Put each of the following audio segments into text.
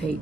tape.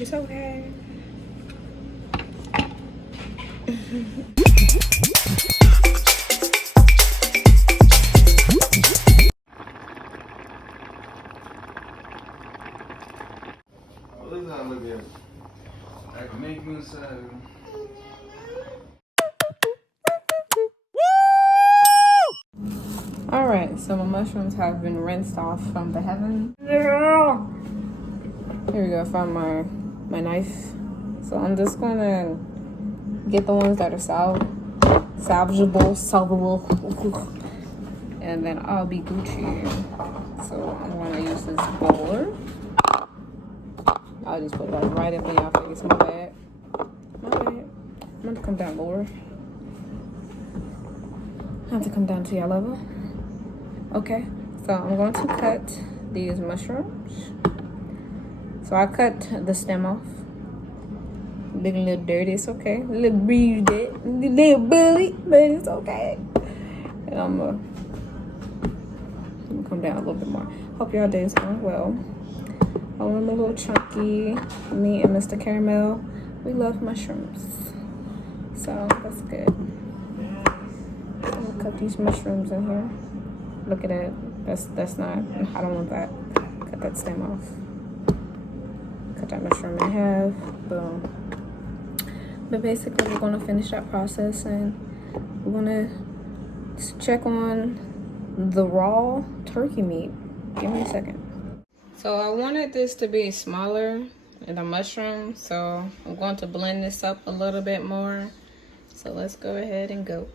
It's okay. Look how I look at it. I can make you inside. Alright, so my mushrooms have been rinsed off from the heaven. Here we go, I found my knife. So I'm just gonna get the ones that are salvageable, and then I'll be Gucci. So I'm gonna use this bowl. I'll just put it like right up in y'all face. My bad. I'm gonna come down lower. I have to come down to your level. Okay, so I'm going to cut these mushrooms. So I cut the stem off. Looking a little dirty, it's okay. A little bruised, a little bully, but it's okay. And I'm gonna come down a little bit more. Hope y'all day is going well. I want them a little chunky. Me and Mr. Caramel, we love mushrooms. So that's good. I'm gonna cut these mushrooms in here. Look at that. That's not, I don't want that. Cut that stem off. Cut that mushroom in half. Boom. But basically we're gonna finish that process and we're gonna just check on the raw turkey meat. Give me a second. So I wanted this to be smaller in the mushroom, so I'm going to blend this up a little bit more. So let's go ahead and go.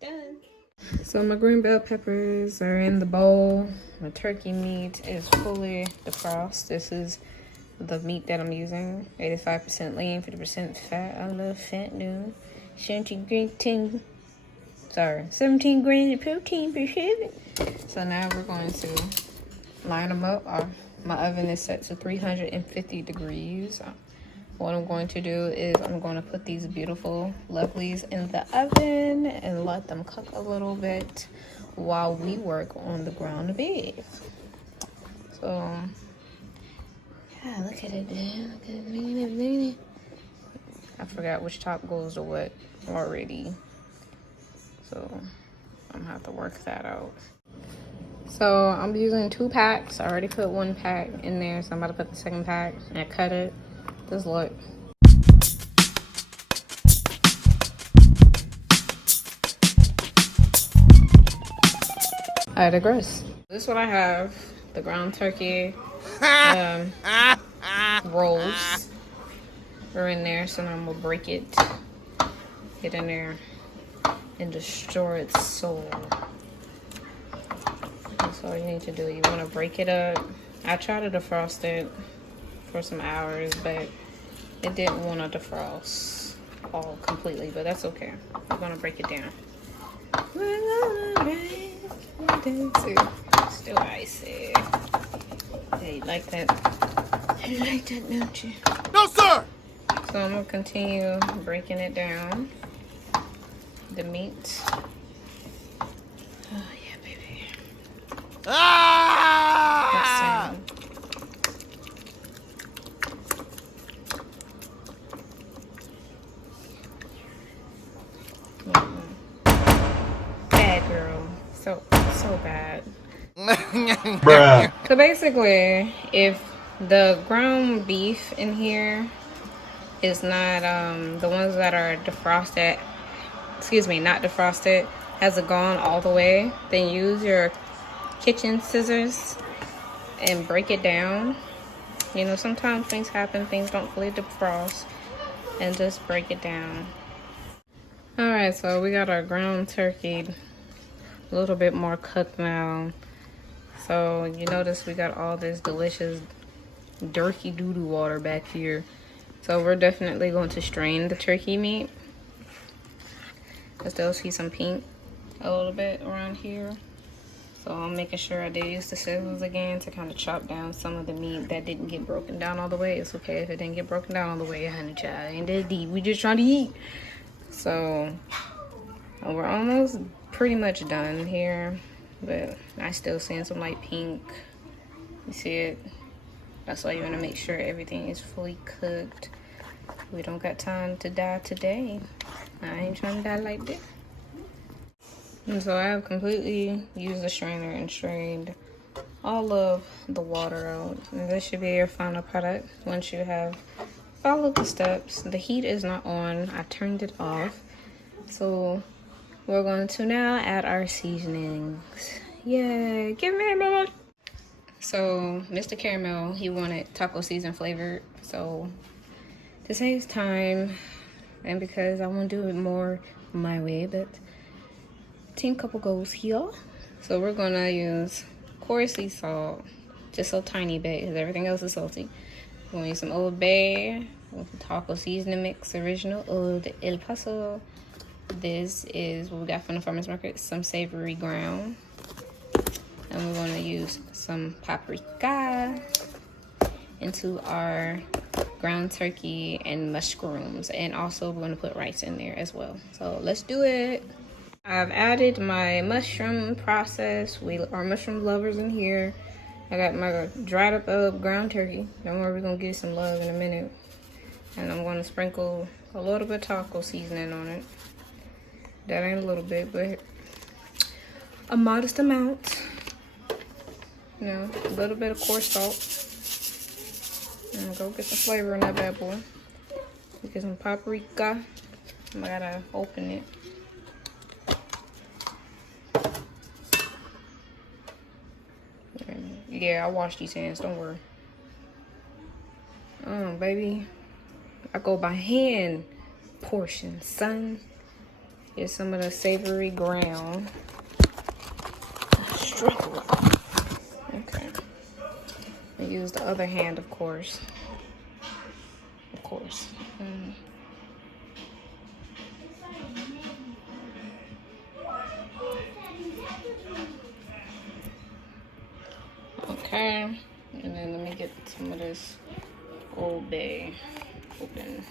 Done. So my green bell peppers are in the bowl. My turkey meat is fully defrosted. This is the meat that I'm using. 85% lean, 50% fat. I love fat, dude. 17 grams of protein per serving. So now we're going to line them up. My oven is set to 350 degrees. What I'm going to do is I'm going to put these beautiful lovelies in the oven and let them cook a little bit while we work on the ground beef. So, yeah, look at it, man. Look at it. I forgot which top goes to what already. So, I'm gonna have to work that out. So So I'm using 2 packs. I already put 1 pack in there, so I'm about to put the 2nd pack and cut it. Just look. I digress. This is what I have. The ground turkey rolls are in there, so now I'm gonna break it. Get in there and destroy its soul. That's all you need to do. You want to break it up. I tried to defrost it for some hours, but it didn't want to defrost all completely, but that's okay. We're gonna break it down. We're gonna break it down. Still icy. Yeah, you like that? You like that, don't you? No, sir! So I'm gonna continue breaking it down. The meat. Oh yeah, baby. Ah! Bad girl. So bad. Bruh. So basically, if the ground beef in here is not the ones that are defrosted, excuse me, not defrosted, hasn't gone all the way, then use your kitchen scissors and break it down. You know, sometimes things happen, things don't fully defrost, and just break it down. All right, so we got our ground turkey a little bit more cooked now. So you notice we got all this delicious dirty doo-doo water back here. So we're definitely going to strain the turkey meat. I still see some pink a little bit around here. So I'm making sure I did use the scissors again to kind of chop down some of the meat that didn't get broken down all the way. It's okay if it didn't get broken down all the way, honey child. Ain't that deep. We just trying to eat. So we're almost pretty much done here, but I still seeing some light pink. You see it? That's why you want to make sure everything is fully cooked. We don't got time to die today. I ain't trying to die like this. And so I have completely used the strainer and strained all of the water out. And this should be your final product once you have followed the steps. The heat is not on. I turned it off. So we're going to now add our seasonings. Yay! Give me a moment. So Mr. Caramel, he wanted taco season flavored. So to save time, and because I want to do it more my way, but team couple goes here. So we're gonna use Coarse sea salt, just a tiny bit because everything else is salty. We're gonna use some Old Bay with the taco seasoning mix, original of the El Paso. This is what we got from the farmer's market, some savory ground. And we're gonna use some paprika into our ground turkey and mushrooms, and also we're going to put rice in there as well. So let's do it. I've added my mushroom process. We are mushroom lovers in here. I got my dried up ground turkey. Don't worry, we're going to get some love in a minute. And I'm going to sprinkle a little bit of taco seasoning on it. That ain't a little bit, but a modest amount. You know, a little bit of coarse salt. And go get some flavor in that bad boy. Get some paprika. I gotta open it. Yeah, I washed these hands, don't worry. Oh, baby. I go by hand portion, son. Here's some of the savory ground. Struggle. Okay. I use the other hand, of course. Of course. Okay. And then let me get some of this Old Bay open.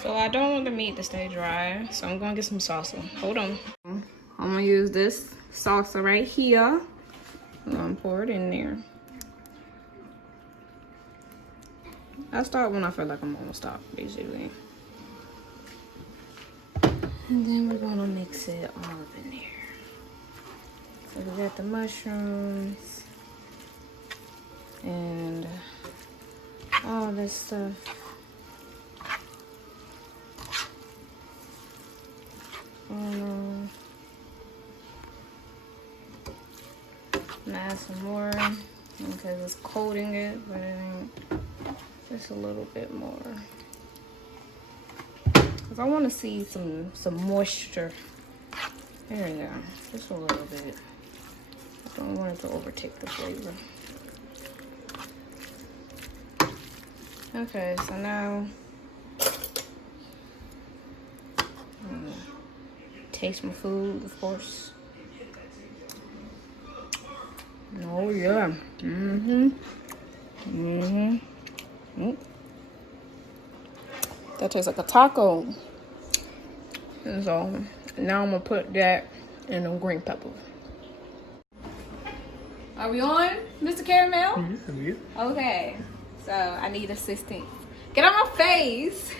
So I don't want the meat to stay dry, so I'm gonna get some salsa. Hold on. I'm gonna use this salsa right here. I'm gonna pour it in there. I start when I feel like I'm gonna stop, basically. And then we're gonna mix it all up in there. So we got the mushrooms and all this stuff. I'm gonna add some more because it's coating it, but it ain't. Just a little bit more. Cause I want to see some moisture. There we go. Just a little bit. I don't want it to overtake the flavor. Okay, so now taste my food, of course. Oh yeah. That tastes like a taco. And so now I'm gonna put that in the green pepper. Are we on, Mr. Caramel? Okay. So I need assistance. Get on my face.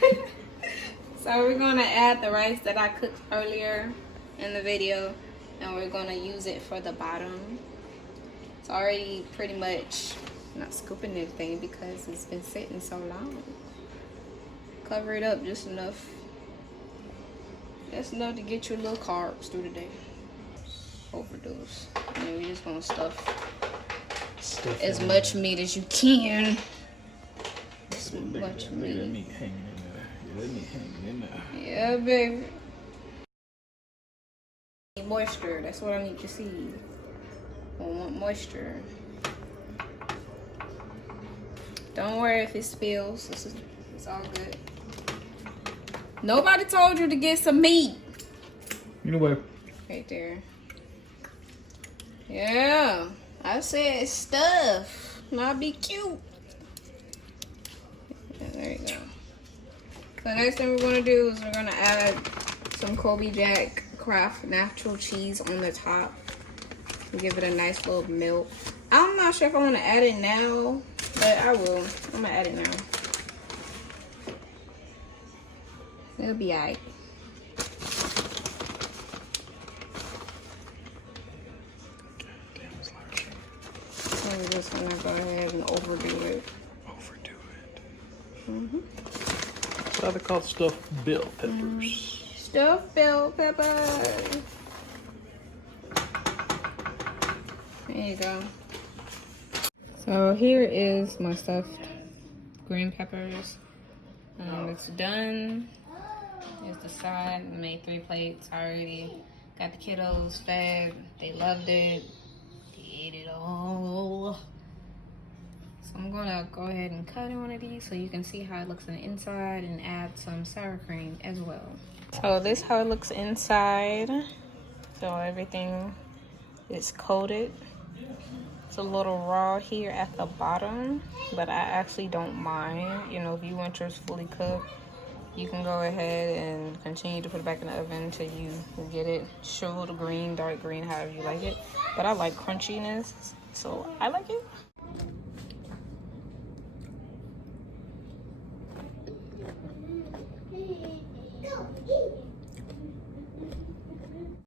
So we're gonna add the rice that I cooked earlier in the video, and we're gonna use it for the bottom. It's already pretty much not scooping anything because it's been sitting so long. Cover it up just enough. That's enough to get your little carbs through the day. Overdose. And then we're just gonna stuff as much meat as you can. As much meat. That meat hanging in there. Yeah, that meat hanging in there. Yeah, baby. Moisture, that's what I need to see. I want moisture. Don't worry if it spills. It's all good. Nobody told you to get some meat. You know what? Right there. Yeah. I said stuff. Not be cute. Yeah, there you go. So next thing we're gonna do is we're gonna add some Colby Jack Kraft natural cheese on the top. Give it a nice little melt. I'm not sure if I want to add it now, but I will. I'm gonna add it now. It'll be alright. So we're just gonna go ahead and overdo it. Overdo it. That's how they call stuffed bell peppers. Stuffed bell peppers. There you go. So here is my stuffed green peppers. It's done. Here's the side. I made 3 plates already. Got the kiddos fed. They loved it. They ate it all. So I'm gonna go ahead and cut in one of these so you can see how it looks on the inside and add some sour cream as well. So this is how it looks inside. So everything is coated. It's a little raw here at the bottom, but I actually don't mind. You know, if you want yours fully cooked, you can go ahead and continue to put it back in the oven until you get it shriveled green, dark green, however you like it. But I like crunchiness, so I like it.